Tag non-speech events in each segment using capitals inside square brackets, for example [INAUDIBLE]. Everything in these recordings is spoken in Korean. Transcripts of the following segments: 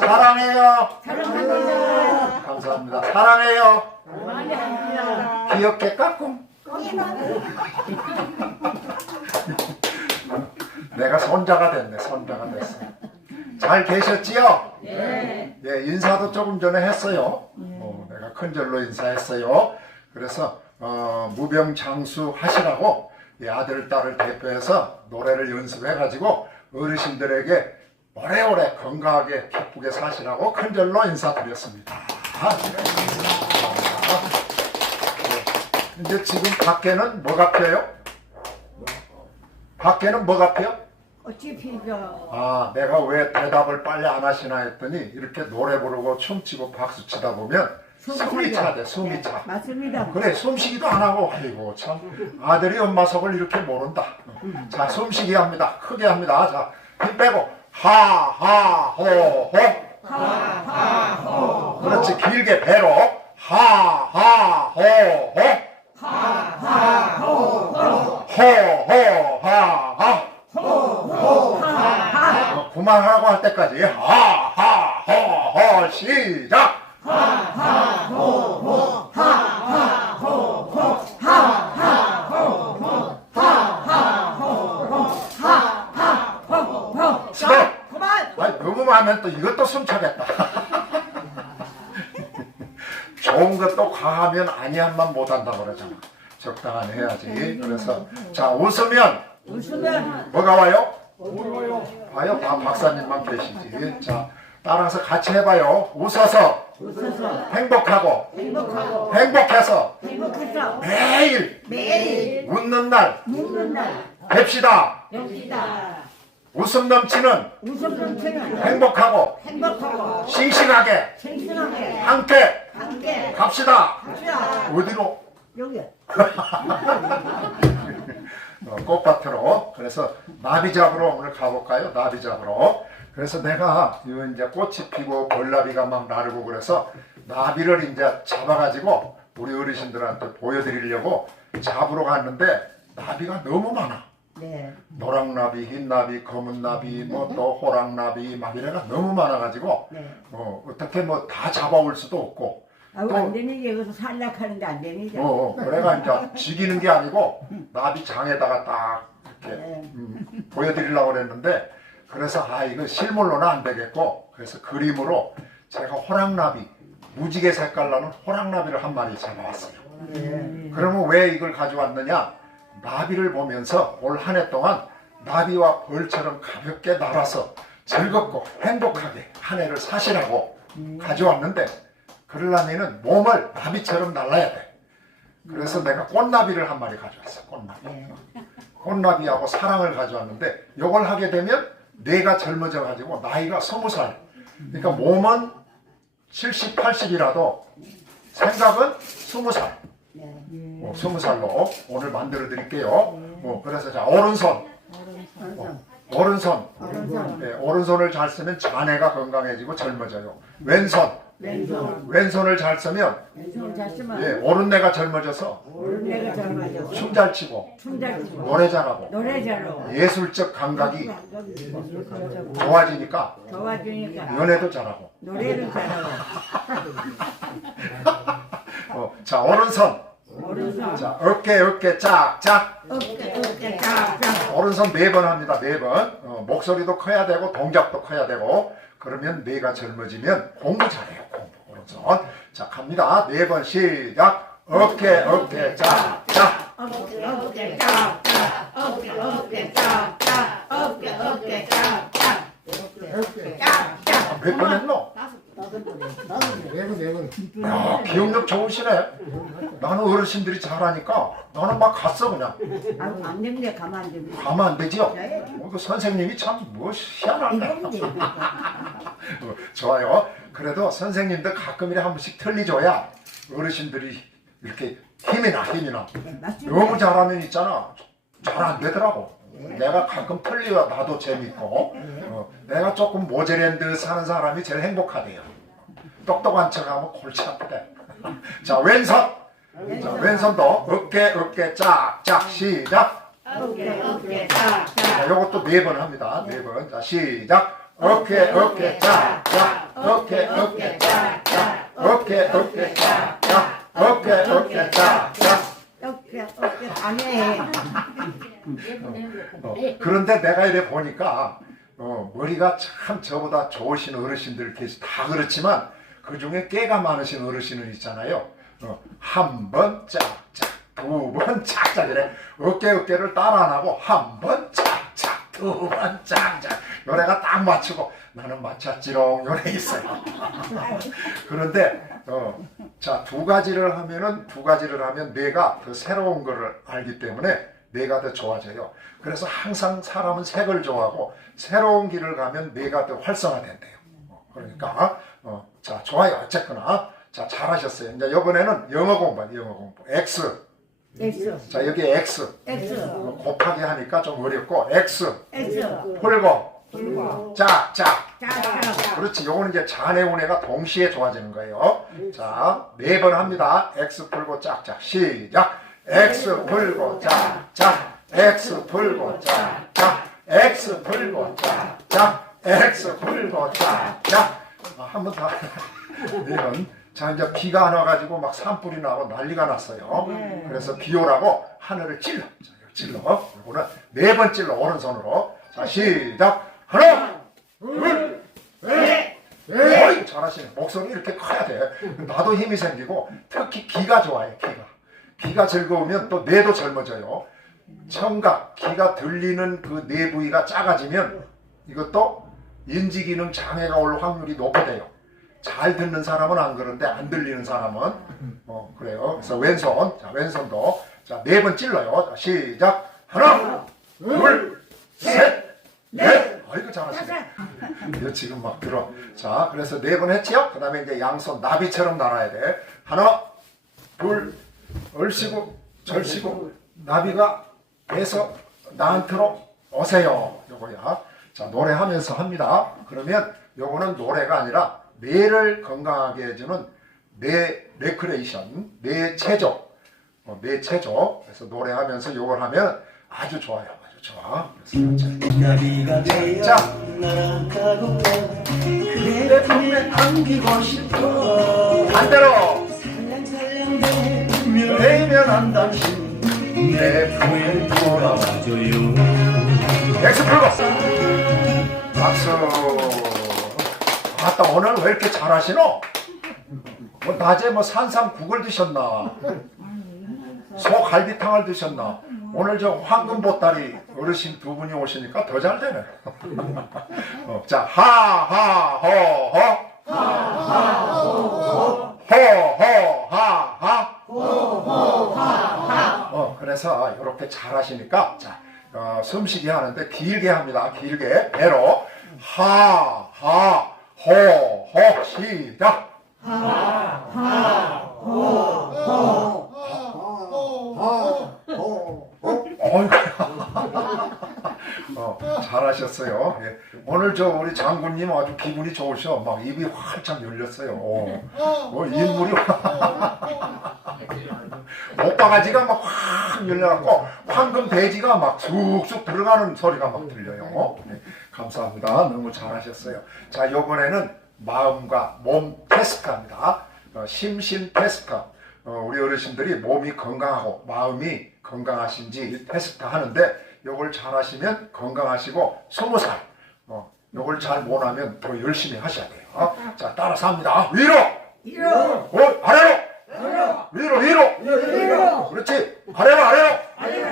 사랑해요. 사랑합니다. 감사합니다. 사랑해요. 귀엽게 까꿍. 내가 손자가 됐네. 손자가 됐어. 잘 계셨지요? 네. 예, 인사도 조금 전에 했어요. 어, 내가 큰절로 인사했어요. 그래서 어, 무병장수 하시라고 이 아들 딸을 대표해서 노래를 연습해가지고 어르신들에게 오래오래 건강하게 기쁘게 사시라고 큰절로 인사드렸습니다. 네. 이제 지금 밖에는 뭐가 펴요? 밖에는 뭐가 펴? 어찌 피죠? 아, 내가 왜 대답을 빨리 안 하시나 했더니 이렇게 노래 부르고 춤추고 박수 치다 보면 숨이 차대, 숨이 차. 맞습니다. 그래, 숨쉬기도 안 하고, 아이고, 참. 아들이 엄마 속을 이렇게 모른다. 자, 숨쉬기 합니다. 크게 합니다. 자, 힘 빼고, 하, 하, 호, 호. 그렇지, 길게 배로. 하, 하, 호, 호. 호, 호, 하, 하. 어, 그만하라고 할 때까지 하하호호 시작 스톱 그만. 아니 너무 하면 또 이것도 숨차겠다 좋은 것도 과하면 아니한만 그러잖아. 적당한 해야지. 그래서 자 웃으면 웃으면 뭐가 와요? 봐요. 다 박사님만 계시지. 자 따라서 같이 해봐요. 웃어서 웃어서 행복하고 행복하고 행복해서 행복해서 매일 매일 웃는 날 웃는 날 뵙시다. 여기다. 웃음 넘치는 웃음 넘치는 행복하고 행복하고 싱싱하게 생생하게 함께 함께 갑시다. 합시다. 어디로? 여기 어, 꽃밭으로 그래서 나비 잡으러 오늘 가볼까요? 나비 잡으러 그래서 내가 이 이제 꽃이 피고 벌나비가 막 나르고 그래서 나비를 이제 잡아가지고 우리 어르신들한테 보여드리려고 잡으러 갔는데 나비가 너무 많아 네. 노랑나비, 흰나비, 검은나비, 뭐 또 호랑나비 막 이래가 너무 많아가지고 네. 어, 어떻게 뭐 다 잡아올 수도 없고 아우 또- 안 되니 여기서 살락하는데 안 되니 어, 어, 그래가 이제 죽이는 게 아니고 나비 장에다가 딱 이렇게 네. 음, 보여드리려고 그랬는데 그래서 아 이거 실물로는 안 되겠고 그래서 그림으로 제가 호랑나비 무지개 색깔 나는 호랑나비를 한 마리 잡아왔어요. 네. 그러면 왜 이걸 가져왔느냐? 나비를 보면서 올 한 해 동안 나비와 벌처럼 가볍게 날아서 즐겁고 행복하게 한 해를 사시라고 가져왔는데 그러려면은 몸을 나비처럼 날라야 돼. 그래서 내가 꽃나비를 한 마리 가져왔어. 꽃나비. 꽃나비하고 사랑을 가져왔는데 이걸 하게 되면 뇌가 젊어져 가지고 나이가 스무 살. 그러니까 몸은 70, 80이라도 생각은 스무 살. 네. 어, 스무 살로 오늘 만들어 드릴게요. 어, 그래서 자 오른손, 어, 오른손, 오른손. 네, 오른손을 잘 쓰면 자네가 건강해지고 젊어져요. 왼손, 왼손 왼손을 잘 쓰면 왼손 잘 쓰면 예, 오른내가 젊어져서 오른 내가 잘 맞아. 춤잘 추고 춤잘 추고 노래 잘하고 노래 잘하고 예술적 감각이 좋아지니까 도와주니까 연애도 잘하고. 노래를 잘하고 [LAUGHS] 어, 자 오른손, 오른손 자 어깨 어깨 짝짝. 어깨 어깨 쫙쫙 오른손 네 번 합니다. 네 번. 어, 목소리도 커야 되고 동작도 커야 되고 그러면 뇌가 젊어지면 공부 잘해요. 오른손. 자 갑니다. 네 번 시작. 어깨 어깨 짝 짝. 어깨 어깨 쫙쫙 어깨 어깨 쫙쫙 어깨 어깨 쫙쫙 어깨 쫙쫙 몇번 했노? 야 기억력 좋으시네. 나는 어르신들이 잘하니까 나는 막 갔어 그냥. 아유 안 됩니다 가만 안 됩니다 가면 안 되지요? 네. 어, 그 선생님이 참 뭐 희한하네. [LAUGHS] 어, 좋아요. 그래도 선생님도 가끔 이렇게 한 번씩 틀리줘야 어르신들이 이렇게 힘이 나, 힘이 나. 네, 너무 잘하면 있잖아. 잘 안 되더라고. 내가 가끔 틀리야 나도 재밌고, 어, 내가 조금 모자란 듯 사는 사람이 제일 행복하대요. 똑똑한 척하면 골치 아프대. [LAUGHS] 자, 왼손. 자, 왼손도 어깨, 어깨, 짝, 짝, 시작. 어깨 어깨 자, 요것도 네 번 합니다. 네 번. 자, 시작. 어깨, 어깨, 짝, 짝. 어깨, 어깨, 짝, 짝. 어깨, 어깨, 짝, 짝. 어깨 어깨 안해 어, 그런데 내가 이래 보니까 어, 머리가 참 저보다 좋으신 어르신들 계시 다 그렇지만 그 중에 깨가 많으신 어르신은 있잖아요. 어, 한 번 짝짝, 두 번 짝짝 이래 어깨 어깨를 따라 안 하고 한 번 짝짝, 두번 짝짝 노래가 딱 맞추고 나는 맞췄지롱 요래 있어요. [LAUGHS] 그런데 어, 자, 두 가지를 하면은 두 가지를 하면 뇌가 더 새로운 거를 알기 때문에 뇌가 더 좋아져요. 그래서 항상 사람은 색을 좋아하고 새로운 길을 가면 뇌가 더 활성화된대요. 어, 그러니까 어, 자, 좋아요. 어쨌거나 자, 잘하셨어요. 이제 이번에는 영어 공부, 영어 공부. X. X 자, 여기 X. X 어, 곱하기 하니까 좀 어렵고 X. X 풀고 짝, 짝. 짜짜 그렇지. 요거는 이제 잔해 운해가 동시에 좋아지는 거예요. 자, 네 번 합니다. X 풀고 짝짝. 시작. X 풀고 짝짝. X 풀고 짝짝. X 풀고 짝짝. X 풀고 짝짝. 아, 한번 더. [LAUGHS] 네 번. 자, 이제 비가 안 와가지고 막 산불이 나고 난리가 났어요. 그래서 비 오라고 하늘을 찔러. 자, 찔러. 요거는 네 번 찔러. 오른손으로. 자, 시작. 하나, 둘, 셋, 넷. 어이, 잘하시네. 목소리 이렇게 커야 돼. 나도 힘이 생기고 특히 귀가 좋아요. 귀가. 귀가 즐거우면 또 뇌도 젊어져요. 청각, 귀가 들리는 그 뇌 부위가 작아지면 이것도 인지 기능 장애가 올 확률이 높아져요. 잘 듣는 사람은 안 그런데 안 들리는 사람은 어 그래요. 그래서 왼손, 자 왼손도 자네 번 찔러요. 자, 시작. 하나, 둘, 셋, 넷. 아이고 잘하시네. 이거 지금 막 들어. 자, 그래서 네 번 했지요? 그 다음에 이제 양손 나비처럼 날아야 돼. 하나, 둘, 얼씨구, 절씨구, 나비가 돼서 나한테로 오세요. 요거야. 자, 노래하면서 합니다. 그러면 요거는 노래가 아니라 뇌를 건강하게 해주는 뇌 레크레이션, 뇌 체조, 어, 뇌 체조. 그래서 노래하면서 요걸 하면 아주 좋아요. 아주 좋아. 그래서 자. 내 품에 안기고 싶어. 반대로. 살랑살랑 대면 내면 안 당신. 내 품에 돌아와 와줘요. 엑스 풀고. 박수 아따 오늘 왜 이렇게 잘하시노? 뭐 낮에 뭐 산삼국을 드셨나? 소갈비탕을 드셨나? 오늘 저 황금 보따리 어르신 두 분이 오시니까 더 잘 되네. 어, 자, 하, 하, 허, 허. 허, 허, 하, 하. 어, 그래서 이렇게 잘 하시니까, 자, 어, 숨쉬기 하는데 길게 합니다. 길게. 배로. 하, 하, 허, 허. 시작. 어, 잘하셨어요. 예. 오늘 저 우리 장군님 아주 기분이 좋으셔. 막 입이 활짝 열렸어요. 어, 어, 인물이 옷바가지가 [LAUGHS] 막 확 열려갖고 황금 돼지가 막 쑥쑥 들어가는 소리가 막 들려요. 네, 감사합니다. 너무 잘하셨어요. 자, 이번에는 마음과 몸 테스트입니다. 어, 심신 테스트. 어, 우리 어르신들이 몸이 건강하고 마음이 건강하신지 테스트 하는데 요걸 잘 하시면 건강하시고 스무 살. 어, 요걸 잘 못하면 더 열심히 하셔야 돼요. 어? 자, 따라서 합니다. 위로! 이로 어, 아래로! 위로, 위로! 위로 그렇지. 아래로, 아래로! 아래로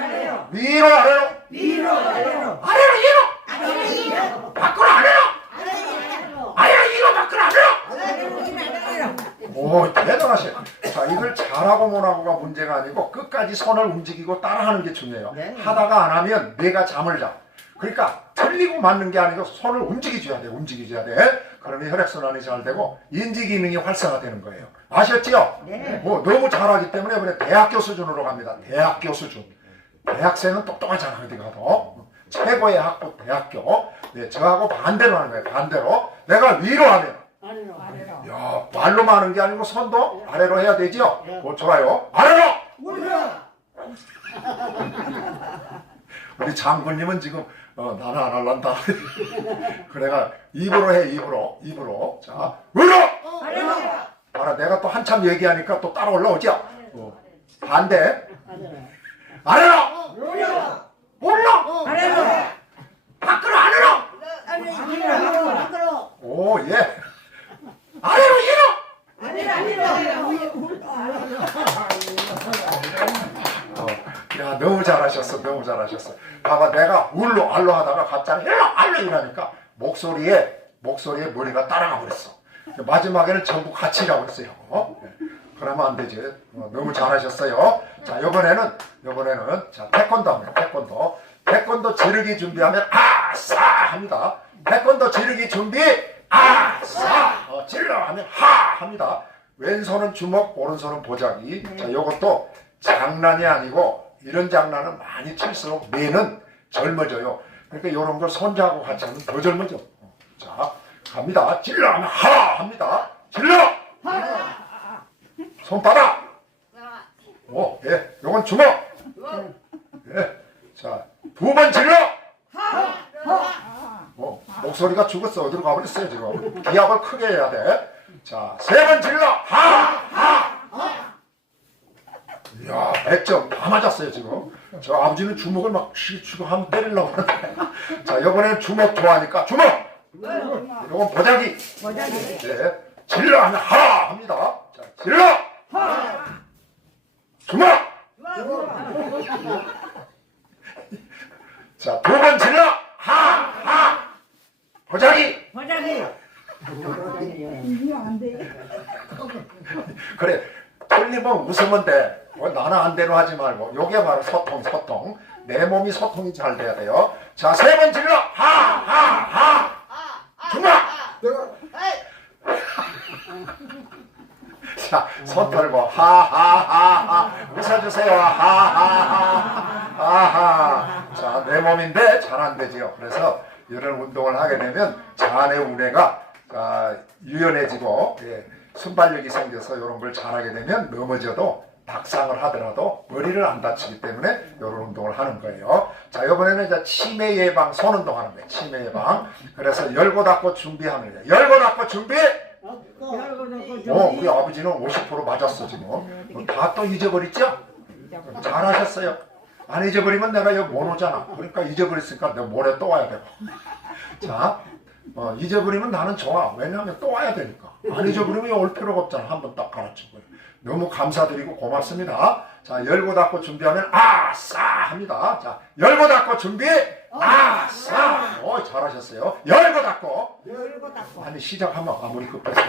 위로, 아래로! 위로 아래로 아래로, 위로! 아래로 위로 밖으로, 아래로! 아래로 아래로, 위로, 밖으로, 아래로! 아래로 아래로 오, 대단하셔. 자, 이걸 잘하고 못하고가 문제가 아니고 끝까지 손을 움직이고 따라하는 게 중요해요. 네. 하다가 안 하면 뇌가 잠을 자. 그러니까 틀리고 맞는 게 아니고 손을 움직여줘야 돼. 움직여줘야 돼. 그러면 혈액순환이 잘 되고 인지 기능이 활성화되는 거예요. 아셨지요? 네. 뭐 너무 잘하기 때문에 이번에 대학교 수준으로 갑니다. 대학교 수준. 대학생은 똑똑하잖아 어디 가도. 최고의 학부 대학교. 네, 저하고 반대로 하는 거예요. 반대로. 내가 위로 하면 아래로 아래로 야, 말로만 하는 게 아니고 손도 아래로 해야 되죠? 어, 좋아요. 아래로! 위로 [LAUGHS] 우리 장군님은 지금 어, 나는 안 할란다. [LAUGHS] 그래가 입으로 해, 입으로. 입으로. 자, 으로! 아래로. 봐라, 내가 또 한참 얘기하니까 또 따라 올라오죠? 어, 반대. 아래로! 올라! 아래로. 밖으로 아래로! 아래로. 아래로. 오, 예. 아래로, 이로! 어, 야 너무 잘하셨어 너무 잘하셨어 봐봐 내가 울로 알로 하다가 갑자기 이러니까 목소리에 목소리에 머리가 따라가 버렸어. 마지막에는 전부 같이 가고 있어요. 어? 네. 그러면 안 되지. 어, 너무 잘하셨어요. 자 이번에는 이번에는 자 태권도 합니다. 태권도. 태권도 지르기 준비하면 아싸 합니다. 태권도 지르기 준비 아싸 어, 질러 하면 하 합니다. 왼손은 주먹 오른손은 보자기. 자 이것도 장난이 아니고 이런 장난은 많이 칠수록 뇌는 젊어져요. 그러니까 이런 걸 손자하고 같이 하면 더 젊어져. 어, 자, 갑니다. 질러 하면 하 합니다. 질러! 손바닥! 오, 예, 요건 주먹! 예, 자, 두 번 질러! 어, 목소리가 죽었어. 어디로 가버렸어요, 지금. 기압을 크게 해야 돼. 자, 세 번 질러! 하! 하! 이야, 100점 다 맞았어요, 지금. 저 아버지는 주먹을 막 치고 한번 때리려고 하는데. [LAUGHS] 자, 이번에는 주먹 좋아하니까 주먹! 이건 보자기. 모자기. 네. 질러 하면 하! 합니다. 자, 질러! 주먹! 자, 두 번 질러! 하! 하! 보자기! 모자기. 그래 틀리면 웃으면 돼 어, 나는 안 되로 하지 말고 요게 바로 소통 소통. 내 몸이 소통이 잘 돼야 돼요. 자 세 번 질러. 하하하. 주먹 자손 털고 하하하하. 웃어주세요. 하하하. 하하. 자내 몸인데 잘 안 되지요. 그래서 이런 운동을 하게 되면 장의 운해가 아, 유연해지고 예, 순발력이 생겨서 이런 걸 잘하게 되면 넘어져도 박상을 하더라도 머리를 안 다치기 때문에 이런 운동을 하는 거예요. 자 이번에는 이제 치매 예방 손 운동 하는 거예요. 치매 예방. 그래서 열고 닫고 준비하는 거예요. 열고 닫고 준비. 어 우리 아버지는 50% 맞았어 지금. 다 또 잊어버렸죠? 잘하셨어요. 안 잊어버리면 내가 여기 못 오잖아. 그러니까 잊어버렸으니까 내가 모레 또 와야 되고. [LAUGHS] 자, 어, 잊어버리면 나는 좋아. 왜냐하면 또 와야 되니까. 안 잊어버리면 올 필요가 없잖아. 한 번 딱 가르치고. 너무 감사드리고 고맙습니다. 자, 열고 닫고 준비하면 아싸 합니다. 자, 열고 닫고 준비 아싸. 오, 잘하셨어요. 열고 닫고. 열고 닫고. 아니 시작하면 아무리 급해서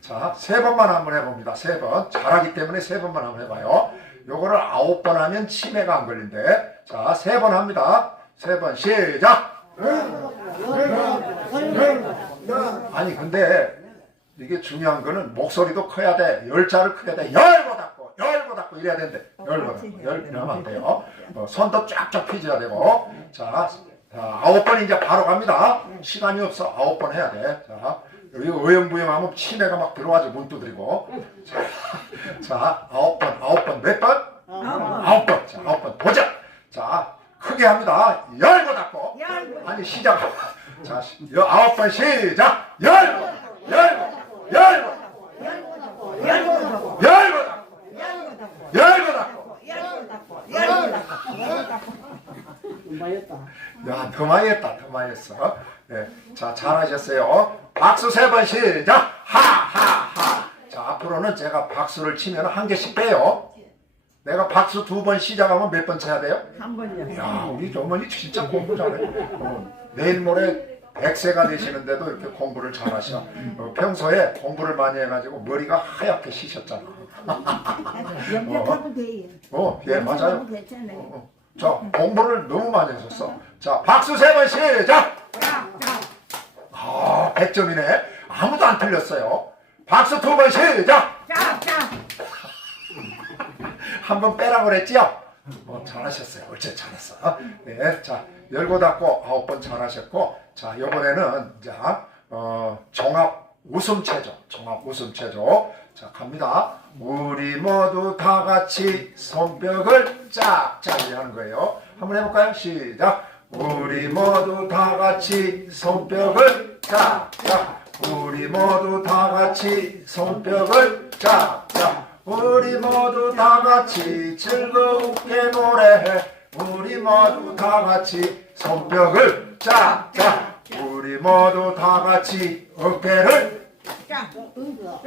자 세 번만 한번 해봅니다 세 번 잘하기 때문에 세 번만 한번 해봐요 요거를 아홉 번 하면 치매가 안 걸린대 자 세 번 합니다 세 번 시작 아니 근데 이게 중요한 거는 목소리도 커야 돼. 열자를 크게 돼. 열고 닫고 열고 닫고 이래야 된대. 열고 닫고. 열 이러면 안 돼요. 어, 손도 쫙쫙 펴줘야 되고. 자, 자 아홉 번 이제 바로 갑니다. 시간이 없어. 아홉 번 해야 돼 자 여기 어영부영하면 치매가 막 들어와서 문 두드리고. 자, [LAUGHS] 자 아홉 번 아홉 번 몇 번? 아홉 번. 자, 아홉 번. 보자. 자 크게 합니다. 열고 닫고. 아니 시작. 자 아홉 번 시작. 열고 열고 열고 열고 닫고. 열고 닫고 열고 닫고. 열고 닫고 열고 닫고. 열고 닫고. 열고 닫고. 맞았다. 야, 더 많이 했다, 더 많이 했어. 네, 자, 잘하셨어요. 박수 세 번 시작! 하, 하, 하. 자, 앞으로는 제가 박수를 치면 한 개씩 빼요. 내가 박수 두 번 시작하면 몇 번 쳐야 돼요? 한 번이요. 야, 우리 어머니 진짜 공부 잘해. 어, 내일 모레 100세가 되시는데도 이렇게 공부를 잘하셔. 어, 평소에 공부를 많이 해가지고 머리가 하얗게 시셨잖아. 염색하면 돼요. 어, 예, 맞아요. 염색하면 괜찮아요. 어, 자, 공부를 너무 많이 했었어. 자, 박수 세 번 시작! 아, 100점이네. 아무도 안 틀렸어요. 박수 두 번 시작! 자, 자. 한 번 빼라 그랬지요? 어, 잘하셨어요. 어째 잘했어. 네, 자, 열고 닫고 아홉 번 잘하셨고, 자, 이번에는, 자, 어, 종합 웃음 체조. 종합 웃음 체조. 자, 갑니다. 우리 모두 다 같이 손뼉을 짝짝 하는 거예요. 한번 해볼까요? 시작. 우리 모두 다 같이 손뼉을 짝짝 우리 모두 다 같이 손뼉을 짝짝 우리 모두 다 같이 즐겁게 노래해. 우리 모두 다 같이 손뼉을 짝짝 우리 모두 다 같이 어깨를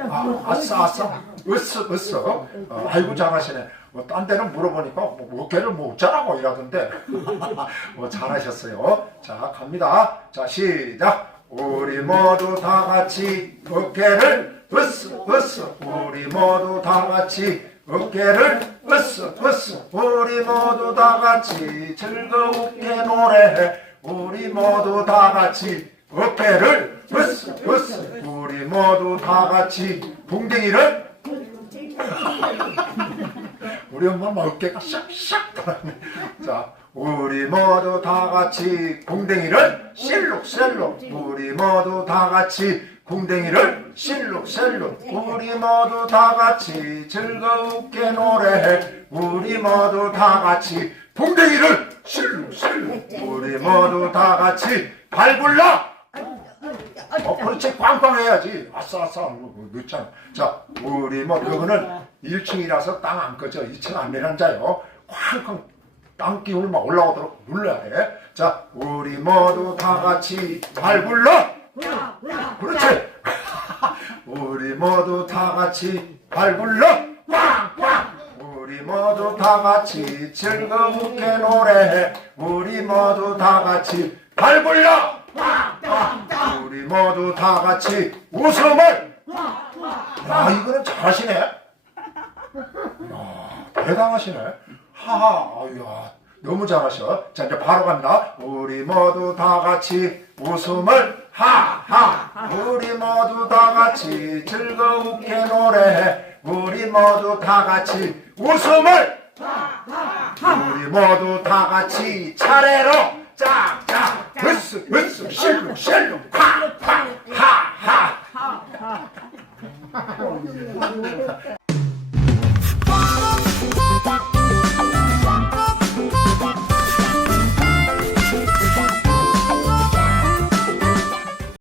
아, 아싸 아싸. 으쓱 으쓱 어, 아이고 잘하시네. 뭐, 딴 데는 물어보니까 뭐, 어깨를 못 자라고 이러던데. [LAUGHS] 뭐, 잘하셨어요. 자 갑니다. 자 시작. 우리 모두 다 같이 어깨를 으쓱 으쓱 우리 모두 다 같이 어깨를 으쓱 으쓱 우리 모두 다 같이 즐겁게 노래해 우리 모두 다 같이 어깨를 으쓱 으쓱 우리 모두 다 같이 붕댕이를. 우리 엄마 막 어깨가 샥샥 돌아네. 자 우리 모두 다 같이 궁뎅이를 실룩실룩 우리 모두 다 같이 궁뎅이를 실룩실룩. 우리 모두 다 같이 즐겁게 노래해. 우리 모두 다 같이 궁뎅이를 실룩실룩. 우리 모두 다 같이 발굴라 어, 그렇지. 꽝꽝 해야지. 아싸 아싸. 뭐, 뭐, 늦잖아 자 우리 뭐 그거는 1층이라서 땅 안 꺼져 2층 안 내려앉아요. 쾅쾅 땅 기운을 막 올라오도록 눌러야 돼 자 우리 모두 다 같이 발 굴러 그렇지. 우리 모두 다 같이 발 굴러. 꽝꽝 우리 모두 다 같이 즐겁게 노래해. 우리 모두 다 같이 발 굴러. 꽝꽝 우리 모두 다 같이 웃음을. 야 이거는 잘하시네. 야 대단하시네. 하하 아유야 너무 잘하셔. 자 이제 바로 갑니다. 우리 모두 다 같이 웃음을 하하. 우리 모두 다 같이 즐겁게 노래해. 우리 모두 다 같이 웃음을. 우리 모두 다 같이 차례로. 짝짝. 으쓱 으쓱 실룩 실룩. 콱콱 하하